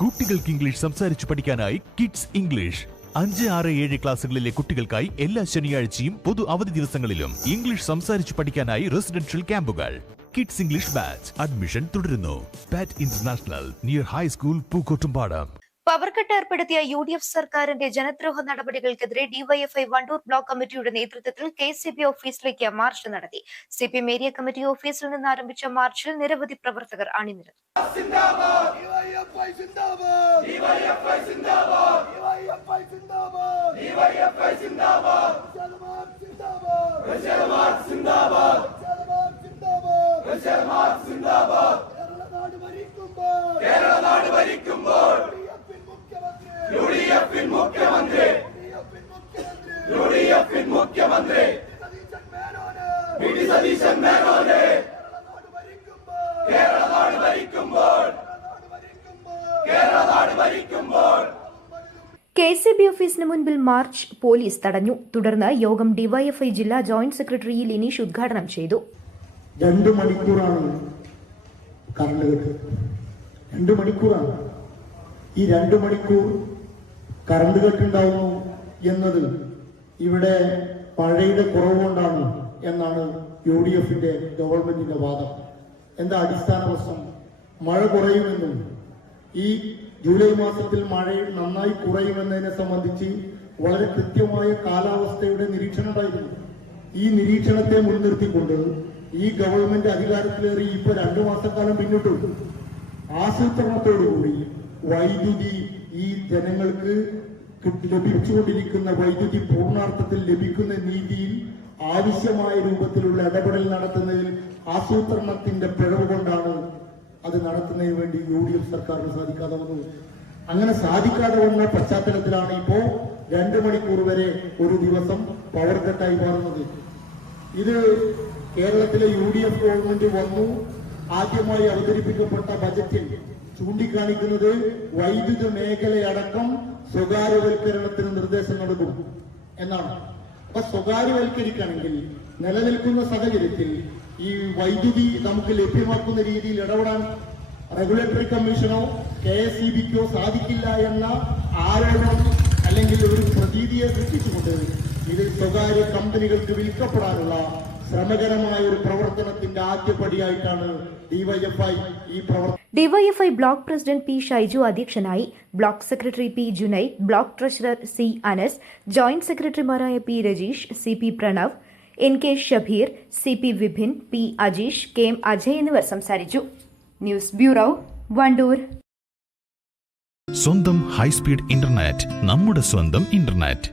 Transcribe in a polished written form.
കുട്ടികൾക്ക് ഇംഗ്ലീഷ് സംസാരിച്ചു പഠിക്കാനായി കിഡ്സ് ഇംഗ്ലീഷ് 5, 6, 7 ക്ലാസ്സുകളിലെ കുട്ടികൾക്കായി എല്ലാ ശനിയാഴ്ചയും പൊതു അവധി ദിവസങ്ങളിലും ഇംഗ്ലീഷ് സംസാരിച്ചു പഠിക്കാനായി റെസിഡൻഷ്യൽ ക്യാമ്പുകൾ. കിഡ്സ് ഇംഗ്ലീഷ് ബാച്ച് അഡ്മിഷൻ തുടരുന്നു. Pat international near high school Pookkottumpadam. Power cut ഏർപ്പെടുത്തിയ UDF സർക്കാരിന്റെ ജനദ്രോഹ നടപടികൾക്കെതിരെ ഡിവൈഎഫ്ഐ വണ്ടൂർ ബ്ലോക്ക് കമ്മിറ്റിയുടെ നേതൃത്വത്തിൽ KCB ഓഫീസിലേക്ക് മാർച്ച് നടത്തി. CPM ഏരിയ കമ്മിറ്റി ഓഫീസിൽ നിന്ന് ആരംഭിച്ച മാർച്ചിൽ നിരവധി പ്രവർത്തകർ അണിനിരന്നു. മുഖ്യമന്ത്രി KCB ഓഫീസിന് മുൻപിൽ മാർച്ച് പോലീസ് തടഞ്ഞു. തുടർന്ന് യോഗം ഡിവൈഎഫ്ഐ ജില്ലാ ജോയിന്റ് സെക്രട്ടറി ലിനീഷ് ഉദ്ഘാടനം ചെയ്തു. 2 മണിക്കൂറാണ് കറണ്ട് കട്ട്. 2 മണിക്കൂറാണ്. ഈ 2 മണിക്കൂർ കറണ്ട് കട്ടുണ്ടാവുന്നു എന്നത് ഇവിടെ മഴയുടെ കുറവ് കൊണ്ടാണ് എന്നാണ് UDFന്റെ ഗവൺമെന്റിന്റെ വാദം. എന്താ അടിസ്ഥാന പ്രശ്നം? മഴ കുറയുമെന്നും ഈ ജൂലൈ മാസത്തിൽ മഴ നന്നായി കുറയുമെന്നതിനെ സംബന്ധിച്ച് വളരെ കൃത്യമായ കാലാവസ്ഥയുടെ നിരീക്ഷണം ഉണ്ടായിരുന്നു. ഈ നിരീക്ഷണത്തെ മുൻനിർത്തിക്കൊണ്ട് ഈ ഗവൺമെന്റ് അധികാരത്തിലേറി ഇപ്പൊ 2 മാസക്കാലം പിന്നിട്ടു. ആസൂത്രണത്തോടുകൂടി വൈദ്യുതി ഈ ജനങ്ങൾക്ക് ലഭിച്ചുകൊണ്ടിരിക്കുന്ന വൈദ്യുതി പൂർണ്ണാർത്ഥത്തിൽ ലഭിക്കുന്ന രീതിയിൽ ആവശ്യമായ രൂപത്തിലുള്ള ഇടപെടൽ നടത്തുന്നതിൽ ആസൂത്രണത്തിന്റെ പിഴവ് കൊണ്ടാണ് അത് നടത്തുന്നതിന് വേണ്ടി UDF സർക്കാരിന് സാധിക്കാതെ വന്നത്. അങ്ങനെ സാധിക്കാതെ വന്ന പശ്ചാത്തലത്തിലാണ് ഇപ്പോ 2 മണിക്കൂർ വരെ ഒരു ദിവസം പവർ കട്ടായി മാറുന്നത്. ഇത് കേരളത്തിലെ UDF ഗവൺമെന്റ് വന്നു ആദ്യമായി അവതരിപ്പിക്കപ്പെട്ട ബജറ്റിൽ ചൂണ്ടിക്കാണിക്കുന്നത് വൈദ്യുത മേഖലയടക്കം സ്വകാര്യവൽക്കരണത്തിന് നിർദ്ദേശം നൽകും എന്നാണ്. അപ്പൊ സ്വകാര്യവൽക്കരിക്കണമെങ്കിൽ നിലനിൽക്കുന്ന സാഹചര്യത്തിൽ ഈ വൈദ്യുതി നമുക്ക് ലഭ്യമാക്കുന്ന രീതിയിൽ ഇടപെടാൻ റെഗുലേറ്ററി കമ്മീഷനോ KSEBക്കോ സാധിക്കില്ല എന്ന ആരോപണം അല്ലെങ്കിൽ ഒരു പ്രതീതിയെ സൃഷ്ടിച്ചുകൊണ്ട് ഇത് സ്വകാര്യ കമ്പനികൾക്ക് വിൽക്കപ്പെടാനുള്ള ശ്രമകരമായ ഒരു പ്രവർത്തനത്തിന്റെ ആദ്യപടിയായിട്ടാണ് ഡിവൈഎഫ്ഐ ഈ DYFI block president P. Shaiju അധ്യക്ഷനായി. Block secretary P. Junaid, block treasurer C. Anas, joint സെക്രട്ടറിമാരായ P. Rajeesh, CP. Pranav, NK Shabeer, CP. Vipin, P. Ajeesh, KM. Ajay എന്നിവർ സംസാരിച്ചു. News bureau, Wandoor. സ്വന്തം ഹൈസ്പീഡ് ഇന്റർനെറ്റ്, നമ്മുടെ സ്വന്തം ഇന്റർനെറ്റ്.